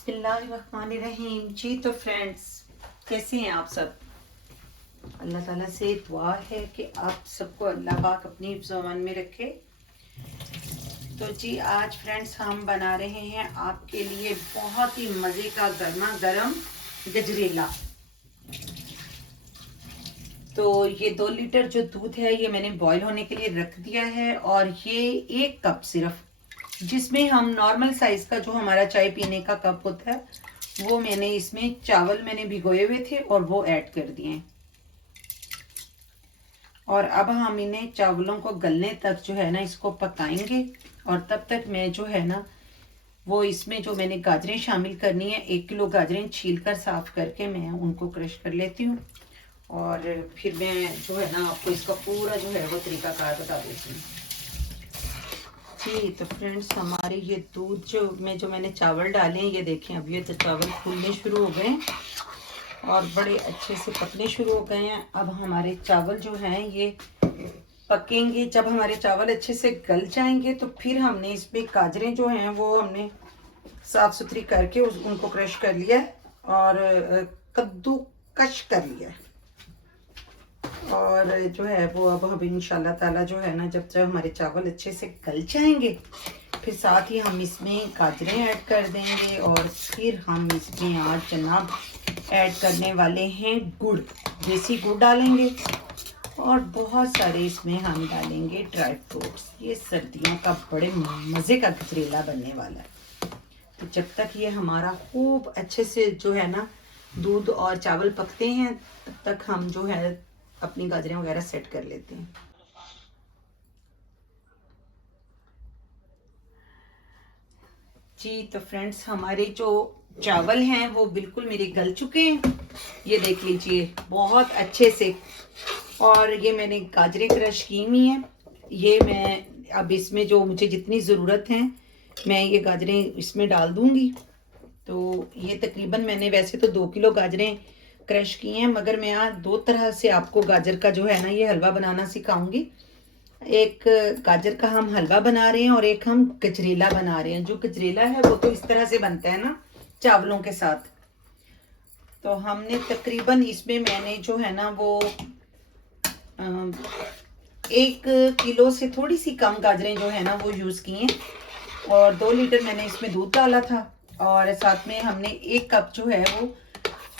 बिस्मिल्लाहिर्रहमानिर्रहीम। जी तो फ्रेंड्स, कैसे हैं आप सब? अल्लाह ताला से दुआ है कि आप सबको अल्लाह पाक अपनी ज़बान में रखे। तो जी आज फ्रेंड्स हम बना रहे हैं आपके लिए बहुत ही मज़े का गर्मा गर्म गजरेला। तो ये 2 लीटर जो दूध है ये मैंने बॉईल होने के लिए रख दिया है, और ये 1 कप सिर्फ, जिसमें हम नॉर्मल साइज का जो हमारा चाय पीने का कप होता है वो मैंने इसमें चावल मैंने भिगोए हुए थे और वो ऐड कर दिए। और अब हम इन्हें चावलों को गलने तक जो है ना इसको पकाएंगे। और तब तक मैं जो है ना वो इसमें जो मैंने गाजरें शामिल करनी है, 1 किलो गाजरें छील कर साफ करके मैं उनको क्रश कर लेती हूँ। और फिर मैं जो है ना आपको इसका पूरा जो है वो तरीकाकार बता देती हूँ। जी तो फ्रेंड्स, हमारे ये दूध जो मैंने चावल डाले हैं, ये देखें अब ये तो चावल फूलने शुरू हो गए और बड़े अच्छे से पकने शुरू हो गए हैं। अब हमारे चावल जो हैं ये पकेंगे। जब हमारे चावल अच्छे से गल जाएंगे तो फिर हमने इसमें गाजरें जो हैं वो हमने साफ़ सुथरी करके उनको क्रश कर लिया है और कद्दूकश कर लिया है। और जो है वो अब हम इंशाल्लाह ताला जो है ना जब हमारे चावल अच्छे से गल जाएंगे फिर साथ ही हम इसमें गाजरें ऐड कर देंगे। और फिर हम इसमें आज जनाब ऐड करने वाले हैं गुड़, देसी गुड़ डालेंगे। और बहुत सारे इसमें हम डालेंगे ड्राई फ्रूट्स। ये सर्दियों का बड़े मज़े का गजरेला बनने वाला है। तो जब तक ये हमारा खूब अच्छे से जो है ना दूध और चावल पकते हैं तब तक हम जो है अपनी गाजरें वगैरह सेट कर लेते हैं। जी तो फ्रेंड्स, हमारे जो चावल हैं वो बिल्कुल मेरे गल चुके हैं, ये देख लीजिए बहुत अच्छे से। और ये मैंने गाजरें क्रश की हुई हैं। ये मैं अब इसमें जो मुझे जितनी ज़रूरत है मैं ये गाजरें इसमें डाल दूंगी। तो ये तकरीबन मैंने वैसे तो 2 किलो गाजरें क्रश की हैं, मगर मैं आज 2 तरह से आपको गाजर का जो है ना ये हलवा बनाना सिखाऊंगी। एक गाजर का हम हलवा बना रहे हैं और एक हम गजरेला बना रहे हैं। जो गजरेला है वो तो इस तरह से बनता है ना चावलों के साथ। तो हमने तकरीबन इसमें मैंने जो है ना वो 1 किलो से थोड़ी सी कम गाजरें जो है ना वो यूज़ की हैं। और 2 लीटर मैंने इसमें दूध डाला था और साथ में हमने 1 कप जो है वो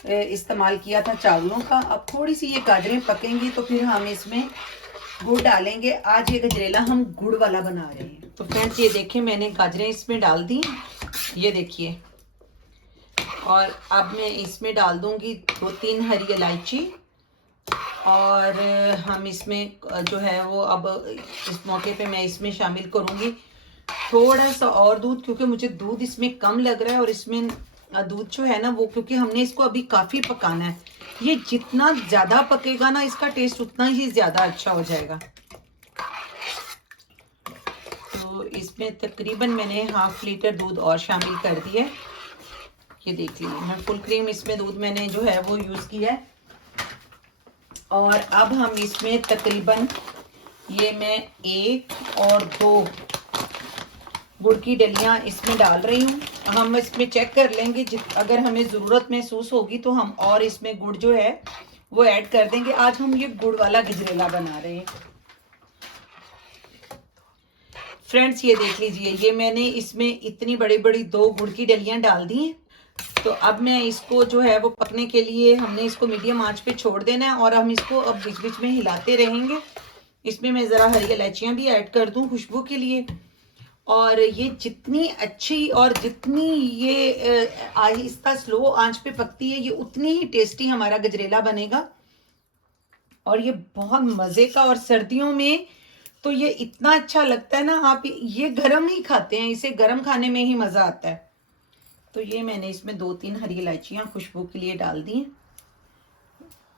इस्तेमाल किया था चावलों का। अब थोड़ी सी ये गाजरें पकेंगी तो फिर हम इसमें गुड़ डालेंगे। आज ये गजरेला हम गुड़ वाला बना रहे हैं। तो फ्रेंड्स ये देखें मैंने गाजरें इसमें डाल दी, ये देखिए। और अब मैं इसमें डाल दूंगी 2-3 हरी इलायची। और हम इसमें जो है वो अब इस मौके पे मैं इसमें शामिल करूंगी थोड़ा सा और दूध, क्योंकि मुझे दूध इसमें कम लग रहा है। और इसमें दूध जो है ना वो, क्योंकि हमने इसको अभी काफ़ी पकाना है, ये जितना ज़्यादा पकेगा ना इसका टेस्ट उतना ही ज़्यादा अच्छा हो जाएगा। तो इसमें तकरीबन मैंने 1/2 लीटर दूध और शामिल कर दिया। ये देख लीजिए मैं फुल क्रीम इसमें दूध मैंने जो है वो यूज़ किया है। और अब हम इसमें तकरीबन ये मैं 1 और 2 गुड़ की डलियाँ इसमें डाल रही हूँ। हम इसमें चेक कर लेंगे, अगर हमें ज़रूरत महसूस होगी तो हम और इसमें गुड़ जो है वो ऐड कर देंगे। आज हम ये गुड़ वाला गजरेला बना रहे हैं। फ्रेंड्स ये देख लीजिए, ये मैंने इसमें इतनी बड़ी बड़ी 2 गुड़ की डलियाँ डाल दी हैं। तो अब मैं इसको जो है वो पकने के लिए हमने इसको मीडियम आंच पे छोड़ देना है और हम इसको अब बीच बीच में हिलाते रहेंगे। इसमें मैं ज़रा हरी इलायचियाँ भी ऐड कर दूँ खुशबू के लिए। और ये जितनी अच्छी और जितनी ये आहिस्ता स्लो आंच पे पकती है ये उतनी ही टेस्टी हमारा गजरेला बनेगा। और ये बहुत मज़े का, और सर्दियों में तो ये इतना अच्छा लगता है ना, आप ये गरम ही खाते हैं, इसे गरम खाने में ही मज़ा आता है। तो ये मैंने इसमें 2-3 हरी इलायचियाँ खुशबू के लिए डाल दी हैं।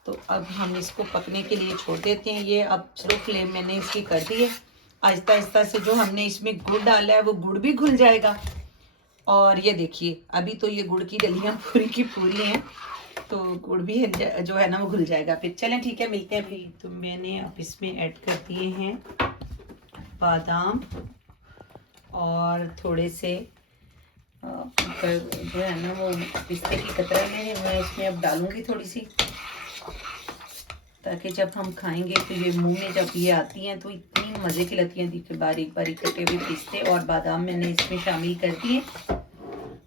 तो अब हम इसको पकने के लिए छोड़ देते हैं। ये अब स्लो फ्लेम मैंने इसकी कर दी है। आहिस्ता आहिस्ता से जो हमने इसमें गुड़ डाला है वो गुड़ भी घुल जाएगा। और ये देखिए अभी तो ये गुड़ की डलियाँ पूरी की पूरी हैं, तो गुड़ भी जो है ना वो घुल जाएगा। फिर चलें ठीक है, मिलते हैं फिर। तो मैंने अब इसमें ऐड कर दिए हैं बादाम और थोड़े से जो है ना वो पिस्ते की कतरन है, मैं इसमें अब डालूंगी थोड़ी सी, ताकि जब हम खाएंगे तो ये मुंह में जब ये आती हैं तो इतनी मज़े की लगती हैं। देखिए बारीक बारीक कटे हुए पिस्ते और बादाम मैंने इसमें शामिल कर दिए।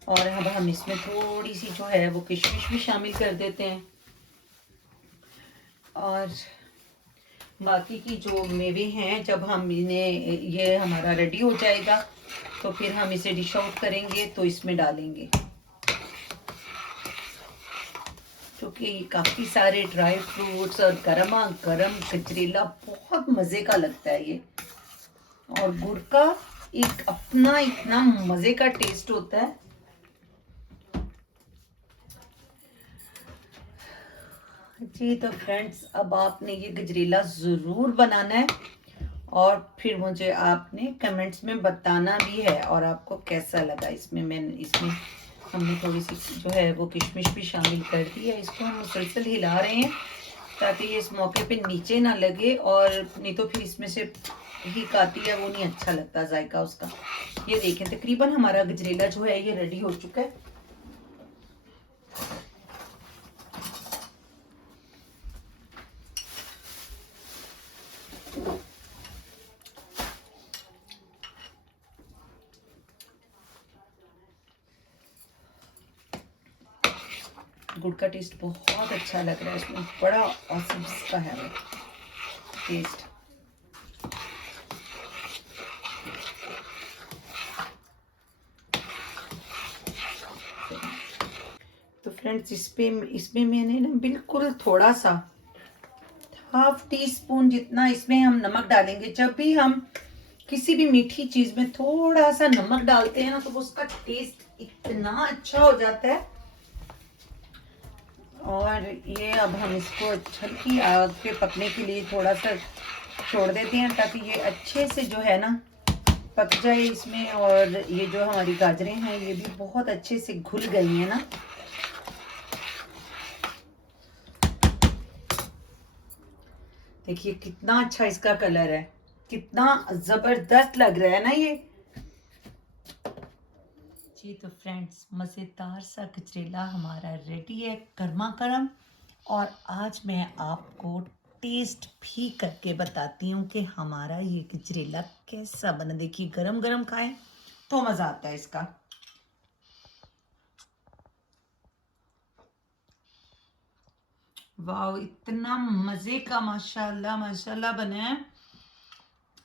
और अब हम इसमें थोड़ी सी जो है वो किशमिश भी शामिल कर देते हैं। और बाकी की जो मेवे हैं, जब हम इन्हें, ये हमारा रेडी हो जाएगा तो फिर हम इसे डिश आउट करेंगे तो इसमें डालेंगे, क्योंकि काफ़ी सारे ड्राई फ्रूट्स और गर्मा गर्म गजरेला बहुत मज़े का लगता है ये। और गुड़ का एक अपना इतना मज़े का टेस्ट होता है। जी तो फ्रेंड्स, अब आपने ये गजरेला ज़रूर बनाना है और फिर मुझे आपने कमेंट्स में बताना भी है और आपको कैसा लगा। इसमें हमने थोड़ी सी जो है वो किशमिश भी शामिल कर दी है। इसको हम मुसलसल हिला रहे हैं ताकि ये इस मौके पे नीचे ना लगे, और नहीं तो फिर इसमें से हीक आती है, वो नहीं अच्छा लगता जायका उसका। ये देखें तकरीबन हमारा गजरेला जो है ये रेडी हो चुका है। गुड़ का टेस्ट बहुत अच्छा लग रहा है, इसमें बड़ा औसम का है वो टेस्ट। तो फ्रेंड्स, इसमें मैंने ना बिल्कुल थोड़ा सा हाफ टी स्पून जितना इसमें हम नमक डालेंगे। जब भी हम किसी भी मीठी चीज में थोड़ा सा नमक डालते हैं ना तो उसका टेस्ट इतना अच्छा हो जाता है। और ये अब हम इसको हल्की आग पे पकने के लिए थोड़ा सा छोड़ देते हैं, ताकि ये अच्छे से जो है ना पक जाए इसमें। और ये जो हमारी गाजरें हैं ये भी बहुत अच्छे से घुल गई हैं ना। देखिए कितना अच्छा इसका कलर है, कितना जबरदस्त लग रहा है ना ये। जी तो फ्रेंड्स, मज़ेदार सा गजरेला हमारा रेडी है गर्मा गर्म। और आज मैं आपको टेस्ट भी करके बताती हूँ कि हमारा ये गजरेला कैसा बना। देखिए गरम गरम खाएं तो मज़ा आता है इसका। वाह, इतना मज़े का माशाल्लाह माशाल्लाह बना है,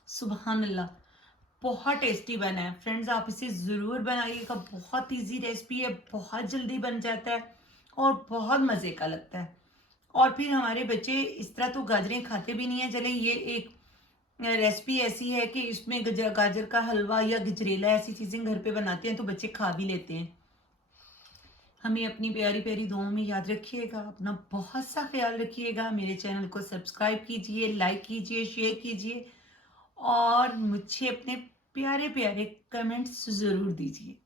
सुभान अल्लाह। बहुत टेस्टी बना है फ्रेंड्स, आप इसे ज़रूर बनाइएगा। बहुत इजी रेसिपी है, बहुत जल्दी बन जाता है और बहुत मज़े का लगता है। और फिर हमारे बच्चे इस तरह तो गाजरें खाते भी नहीं है। चले ये एक रेसिपी ऐसी है कि इसमें गाजर का हलवा या गजरेला ऐसी चीज़ें घर पे बनाते हैं तो बच्चे खा भी लेते हैं। हमें अपनी प्यारी प्यारी दुआओं में याद रखिएगा, अपना बहुत सा ख्याल रखिएगा। मेरे चैनल को सब्सक्राइब कीजिए, लाइक कीजिए, शेयर कीजिए और मुझे अपने प्यारे प्यारे कमेंट्स ज़रूर दीजिए।